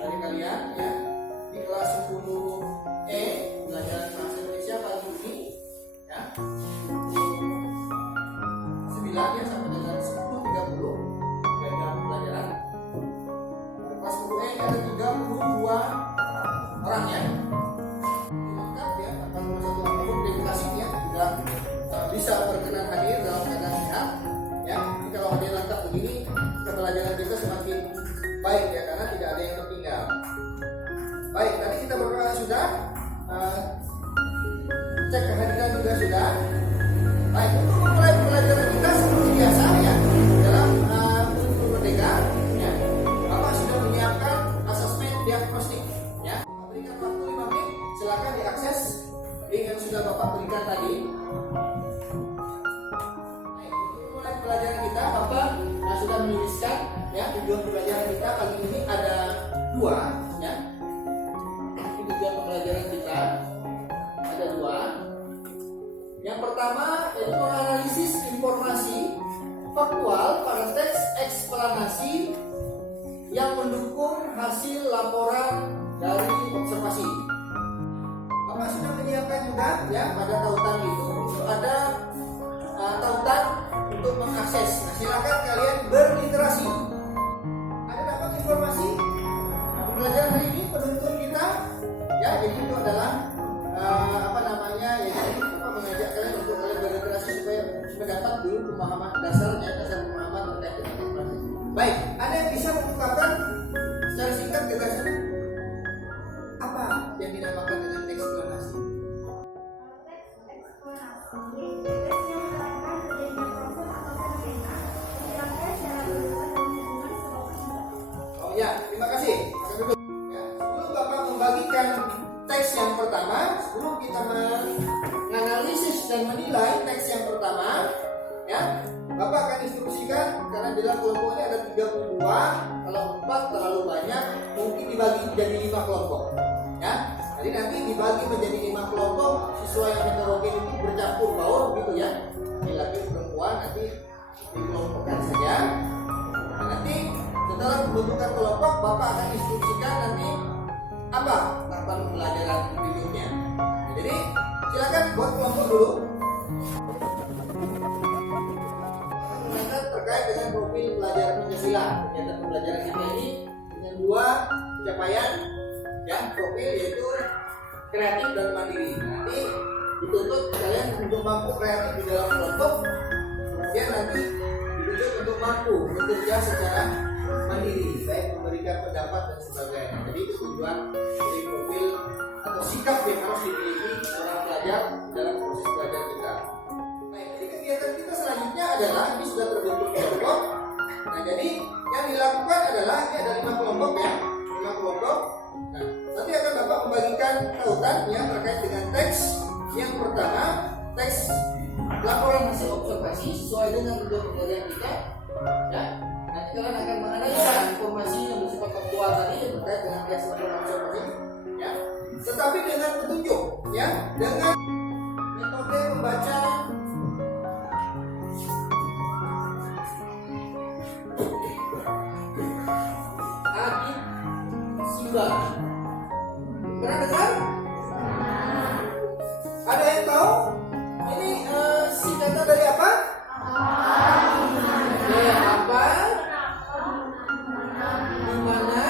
dari kalian ya di kelas 10E pelajaran bahasa Indonesia pagi ini ya 9 ya sampai dengan 10.30 program pelajaran. Kelas 10E ada 32 orang ya. Lengkap ya, 81 apapun dedikasinya sudah bisa berkenan hadir dalam keadaan sehat ya. Jadi kalau hadir lengkap begini, pembelajaran kita semakin baik ya, karena tidak ada yang tertinggal. Baik, tadi kita berdoa sudah, cek kehadiran juga sudah. Baik, untuk memulai pembelajaran kita seperti biasa ya dalam kurikulum Merdeka ya, Bapak sudah menyiapkan asesmen diagnostik ya. Berikan waktu 5 menit, silakan diakses link yang sudah Bapak berikan tadi. Baik, untuk memulai pembelajaran kita, Bapak sudah menuliskan ya tujuan pembelajaran kita pagi ini ada 2 ya. Tujuan pembelajaran kita ada 2. Yang pertama yaitu menganalisis informasi faktual pada teks eksplanasi yang mendukung hasil laporan dari observasi. Bapak sudah menyiapkan juga ya pada tautan itu ada tautan untuk mengakses. Nah, silakan kalian berliterasi. Ada dapat informasi pembelajaran hari ini penuntut kita ya, jadi itu adalah mengajak kalian untuk kalian berliterasi supaya mendapat dulu pemahaman dasarnya, dasar pemahaman terkait dengan informasi. Baik, ada yang bisa mengungkapkan secara singkat gagasan apa yang dinamakan dengan eksplanasi? Oh ya, terima kasih. Ya, sebelum Bapak membagikan teks yang pertama, sebelum kita menganalisis dan menilai teks yang pertama, ya, Bapak akan instruksikan karena dalam kelompok ini ada 32, kalau 4 terlalu banyak, mungkin dibagi menjadi 5 kelompok, ya. Jadi nanti dibagi menjadi 5 kelompok, siswa yang heterogen itu bercampur baur, gitu ya. Laki-laki perempuan nanti dikelompokkan saja. Nah, nanti setelah pembentukan kelompok, Bapak akan instruksikan nanti apa tahapan pembelajaran berikutnya. Nah, jadi silakan buat kelompok dulu. Terkait dengan profil pelajaran Pancasila, kegiatan pembelajaran kita ini dengan 2 pencapaian ya, profil yaitu kreatif dan mandiri. Nanti dituntut kalian untuk mampu kreatif di dalam kelompok, kemudian nanti dituntut untuk mampu bekerja secara mandiri, baik memberikan pendapat dan sebagainya. Jadi itu tujuan dari profil atau sikap yang harus dimiliki seorang pelajar dalam proses belajar kita. Baik, jadi kegiatan kita selanjutnya adalah ini sudah terbentuk kelompok. Nah, jadi yang dilakukan adalah ini ada 5 kelompok ya, 5 kelompok. Nah, nanti akan Bapak membagikan tautan yang terkait dengan teks. Yang pertama, teks laporan hasil observasi sesuai dengan tujuan pembelajaran kita. Ya, nanti kalian akan menganalisa informasi yang bersifat faktual tadi yang terkait dengan teks laporan observasi. Ya, tetapi dengan petunjuk, ya, dengan metode membaca Adit Simba. Pernah dengar? Ada yang tahu? Ini singkatan dari apa? Ya, apa? Di mana?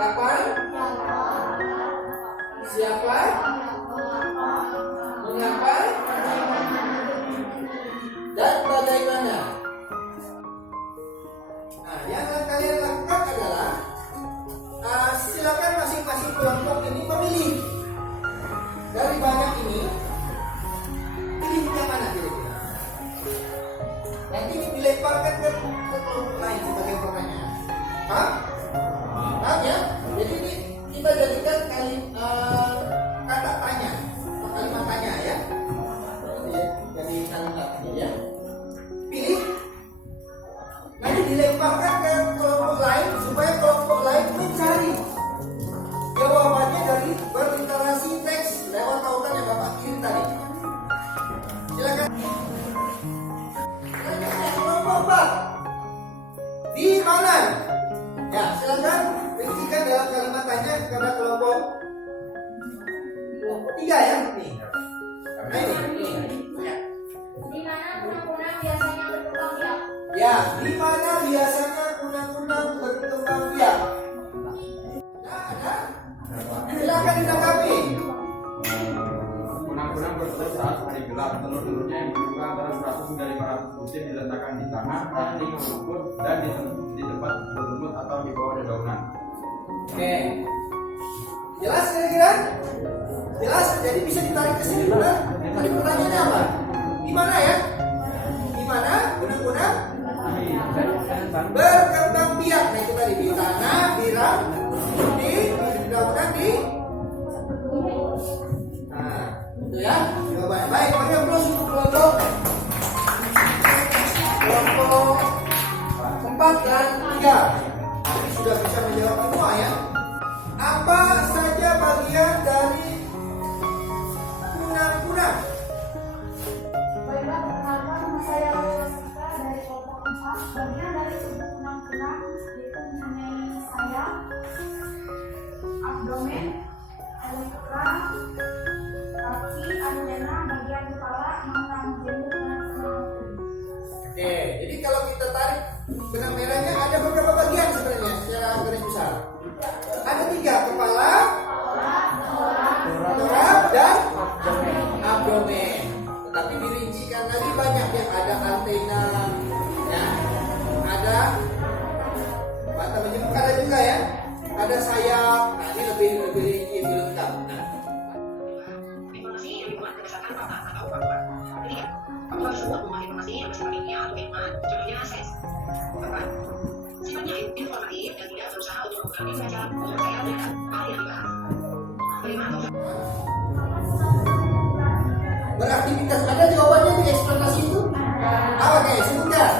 Kapan? Siapa? Mengapa? Dan bagaimana? Nah, yang akan kalian lakukan adalah silakan masing-masing kelompok ini memilih dari banyak ini, pilih yang mana kira-kira. Nanti dilemparkan ke kelompok lain sebagai pertanyaan. Paham? Paham ya? Jadi ini kita jadikan kata tanya, kalimat tanya ya. Jadi kalimat tanya ya. Pilih. Nanti dilemparkan ke kelompok lain supaya kelompok lain mencari jawabannya dari berliterasi teks lewat tautan yang Bapak kirim tadi. Silakan. Kelompok 4. Di mana Ya, silakan rincikan dalam kalimat tanya kepada kelompok 3 ya. Nih. Nah, ini. Ya. Di mana kunang-kunang biasanya berkembang biak? Ya, di mana biasanya kunang-kunang berkembang biak? Nah, ada? Silakan ditanggapi. Kunang-kunang bertelur saat hari gelap. Telur-telurnya yang berukuran antara 100 hingga 500 butir diletakkan di tanah, ranting, rumput, dan di tempat berlumut atau di bawah dedaunan. Oke. Jelas kira-kira? Jelas? Jadi bisa ditarik ke sini, benar? Tadi pertanyaannya apa? Di mana ya? Di mana kunang-kunang berkembang biak? Nah itu tadi di tanah, di dedaunan, di. Nah, itu ya. Jawaban. Baik, bagi plus untuk kelompok 4 dan 3. Sudah bisa menjawab semua ya. Apa saja bagian dari kunang-kunang? Baiklah, perkenalkan nama saya Rosita dari kelompok 4. Bagian dari tubuh kunang-kunang itu mempunyai sayap, abdomen, elektra, kaki, antena, bagian kepala, mata, jenggot, dan perut. Oke, jadi kalau kita tarik benang merahnya ada beberapa bagian sebenarnya secara garis besar. Ada 3, kepala, thorax, dan abdomen. Tetapi dirincikan lagi banyak ya, ada antena, ya, ada mata menjemput, ada juga ya, ada sayap. Nah ini lebih lengkap. Nah, Informasi yang dibuat berdasarkan fakta atau fakta. Ketiga, kamu harus buat rumah informasi yang bersifat ilmiah atau ilmuwan, contohnya ses. Keempat, sifatnya informatif dan tidak berusaha untuk mengurangi saja untuk saya melihat hal yang dibahas. Kelima, beraktivitas ada jawabannya di eksplanasi itu? Apa kayak sebutkan?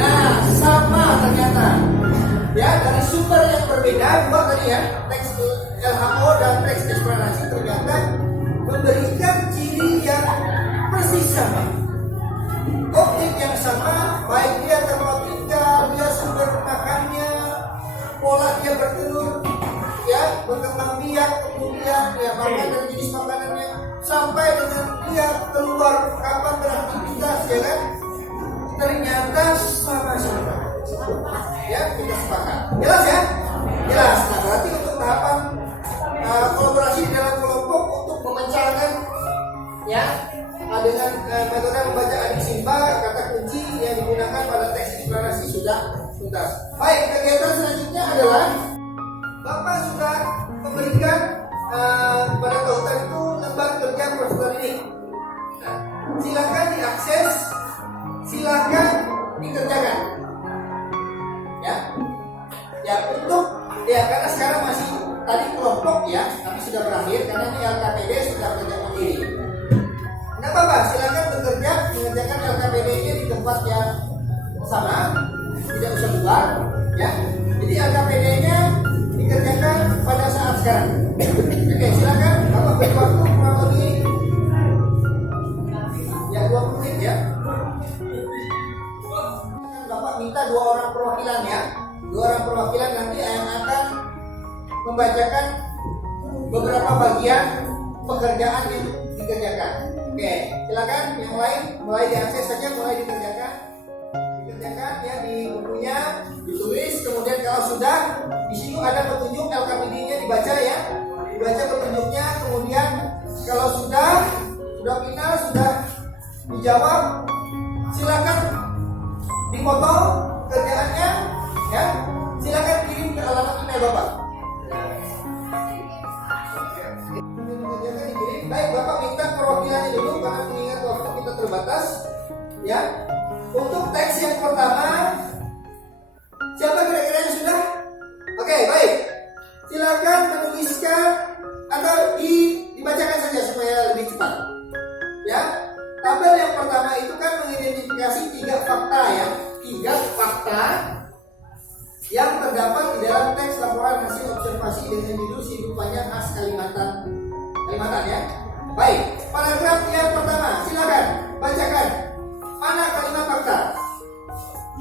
Nah, sama ternyata. Ya, dari sumber yang berbeda, dua tadi ya, teks LHO dan teks eksplanasi ternyata memberikan ciri yang persis sama. Objek yang sama, baik dia tempat tinggal, dia sumber makannya, pola dia bertelur, ya, berkembang biak, kemudian ya makan dan jenis makanannya, sampai dengan dia keluar kapan beraktivitas, ya kan? Ternyata sama-sama. Ya, kita sepakat. Jelas ya? Jelas. Nah, berarti untuk tahapan kolaborasi di dalam kelompok untuk memecahkan, ya, dengan metode membaca adik simba, kata kunci yang digunakan pada teks eksplanasi sudah tuntas. Baik, kegiatan selanjutnya adalah Bapak sudah memberikan pada tautan itu lembar kerja prosedur ini. Nah, silakan diakses, silakan dikerjakan. Ya, untuk ya karena sekarang masih tadi kelompok ya, tapi sudah berakhir karena ini LKPD sudah kerja mandiri. Tidak apa-apa, silakan bekerja mengerjakan LKPD-nya di tempat yang sama, tidak usah luar, ya. Jadi LKPD-nya dikerjakan pada saat sekarang. Oke, silakan Bapak beri waktu kurang lebih ya 20 menit ya. Bapak minta 2 orang perwakilan ya, 2 orang perwakilan nanti yang akan membacakan beberapa bagian pekerjaan yang dikerjakan. Oke, silakan yang lain mulai diakses saja, mulai dikerjakan ya di bukunya, ditulis, kemudian kalau sudah di situ ada petunjuk LKPD-nya dibaca ya, dibaca petunjuknya, kemudian kalau sudah final, sudah dijawab, silakan dipoto kerjaannya ya, silakan kirim ke alamat email Bapak. Baik, Bapak minta perwakilannya dulu karena mengingat waktu kita terbatas ya. Untuk teks yang pertama, siapa kira-kira yang sudah? Oke, baik. Silakan menuliskan atau dibacakan saja supaya lebih cepat. Ya. Tabel yang pertama itu kan mengidentifikasi 3 fakta ya. 3 fakta yang terdapat di dalam teks laporan hasil observasi dengan judul Sidupannya Khas Kalimantan Kalimantan ya. Baik, paragraf yang pertama, silakan bacakan. Mana kalimat fakta?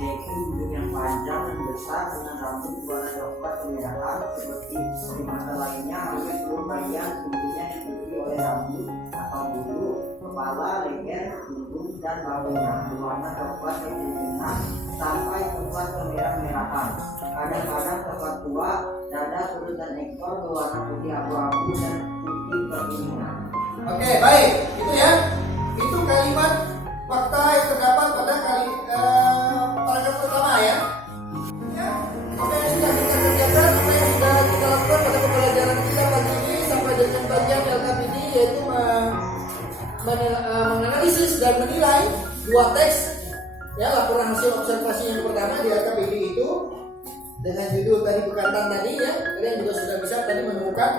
Yaitu hidung yang panjang dan besar dengan rambut berwarna coklat kemerahan seperti primata lainnya, hampir lumayan tubuhnya ditutupi oleh rambut atau bulu, kepala, leher, hidung, dan bahunya berwarna coklat kekuningan sampai coklat kemerah-merahan. Kadang-kadang coklat tua, dada, perut, dan ekor berwarna putih abu-abu dan putih kekuningan. Oke, baik, itu ya. Itu kalimat fakta yang terdapat pada paragraf pertama ya. Ya, apa yang sudah kita kerjakan, apa yang sudah kita lakukan pada pembelajaran kita pagi ini sampai dengan bagian LKPD, yaitu menganalisis dan menilai dua teks ya, laporan hasil observasi yang pertama di LKPD itu dengan judul tadi bekantan tadi ya, kalian juga sudah bisa tadi menemukan.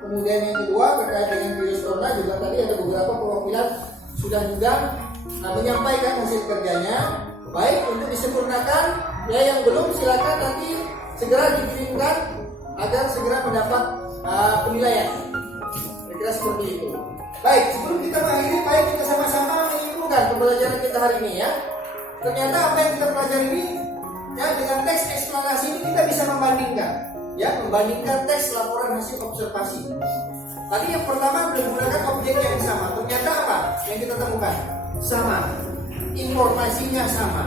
Kemudian yang kedua terkait dengan virus corona juga tadi ada beberapa perwakilan sudah juga menyampaikan hasil kerjanya. Baik, untuk disempurnakan ya, yang belum silakan nanti segera dikirimkan agar segera mendapat penilaian. Kira-kira seperti itu. Baik, sebelum kita mengakhiri, baik kita sama-sama menyimpulkan pembelajaran kita hari ini ya. Ternyata apa yang kita pelajari ini ya, dengan teks eksplanasi ini kita bisa membandingkan ya, membandingkan teks laporan hasil observasi. Tadi yang pertama menggunakan objek yang sama. Ternyata apa yang kita temukan? Sama. Informasinya sama.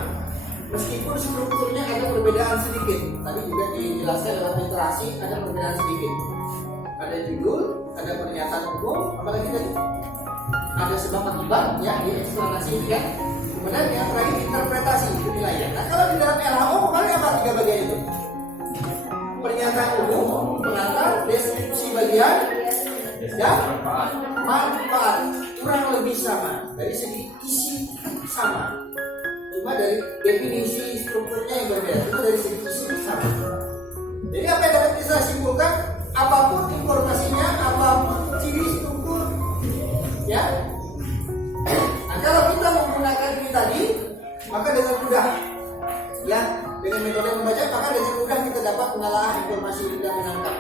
Meskipun strukturnya ada perbedaan sedikit. Tadi juga dijelaskan dalam literasi ada perbedaan sedikit. Ada judul, ada pernyataan umum, apalagi tadi ada sebab akibat ya di eksplanasi ini kan. Kemudian yang terakhir interpretasi penilaian. Nah, kalau di dalam LHO kemarin apa tiga bagian itu? Pernyataan umum, pengantar, deskripsi bagian, dan manfaat. Kurang lebih sama dari segi isi sama, cuma dari definisi strukturnya yang berbeda. Itu dari segi isi sama. Jadi apa yang dapat kita simpulkan? Apapun informasinya, apapun ciri struktur ya. Nah, kalau kita menggunakan ini tadi, maka dengan mudah ya, dengan metode membaca, maka dengan mudah kita dapat menelaah informasi dan menangkap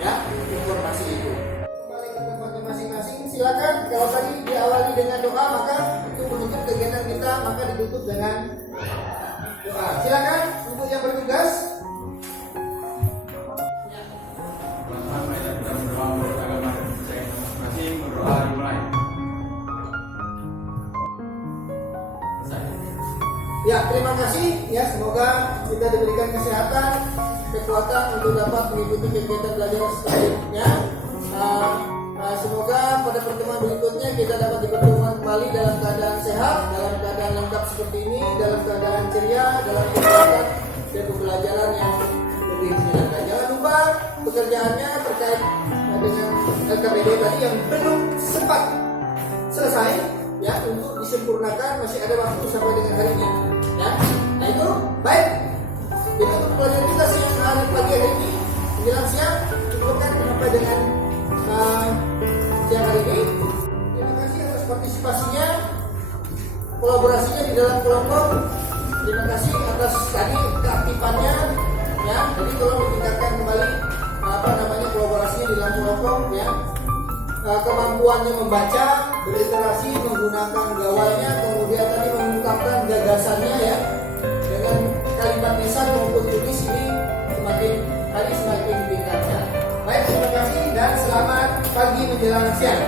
ya informasi itu. Kembali ke tempatnya masing-masing, silakan. Kalau tadi diawali dengan doa, maka itu menutup kegiatan kita, maka ditutup dengan doa. Silakan untuk yang bertugas. Pertama kita berdoa menurut agama masing-masing, berdoa dimulai. Ya, terima kasih ya, semoga kita diberikan kesehatan, kekuatan untuk dapat mengikuti kegiatan belajar selanjutnya. Semoga pada pertemuan berikutnya kita dapat dipertemukan kembali dalam keadaan sehat, dalam keadaan lengkap seperti ini, dalam keadaan ceria, dalam kegiatan dan pembelajaran yang lebih menyenangkan. Jangan lupa pekerjaannya terkait dengan LKPD tadi yang belum sempat selesai ya, untuk disempurnakan masih ada waktu sampai dengan hari ini ya. Nah itu baik, itu untuk pelajaran kita siang hari pagi hari ini menjelang siang cukupkan sampai dengan siang hari ini. Terima kasih atas partisipasinya, kolaborasinya di dalam kelompok. Terima kasih atas tadi keaktifannya ya. Jadi tolong ditingkatkan kembali kolaborasinya di dalam kelompok ya. Kemampuannya membaca, berliterasi, menggunakan gawainya, kemudian tadi mengungkapkan gagasannya ya, dengan kalimat lisan maupun tulis ini semakin hari semakin ditingkatkan. Baik, terima kasih dan selamat pagi menjelang siang.